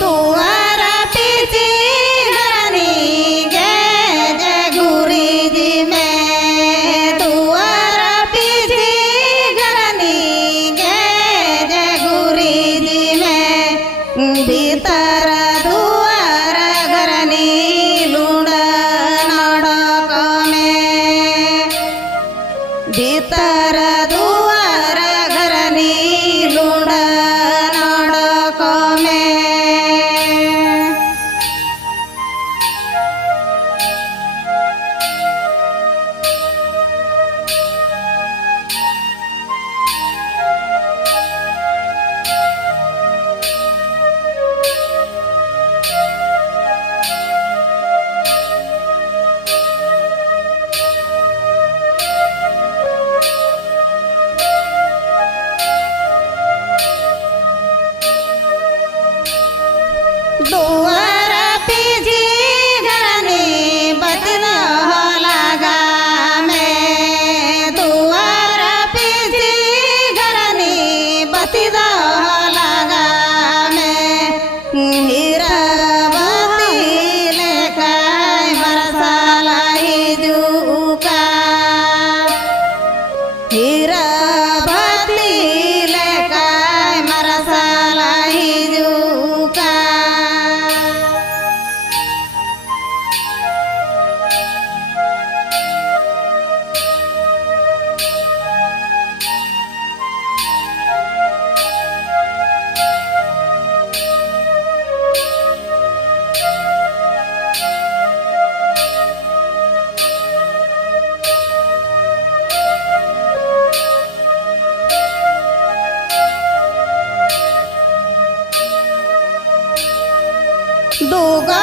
दुआर पीछे घरानी गे जगुरी जी में दुआर पीछे घरानी गे जगुरी जी में भीतर दुआर घरानी लूड़ नड़क में भीतर दुआर घरानी लूड़ नड़क में दुआर पीछे घरानी बतना लगा में दुआर पीछे घरानी बतना लगा में हीरा बती लेकर बरसाला हिजुका हीरा बती लेकर बरसाला हिजुका दुगा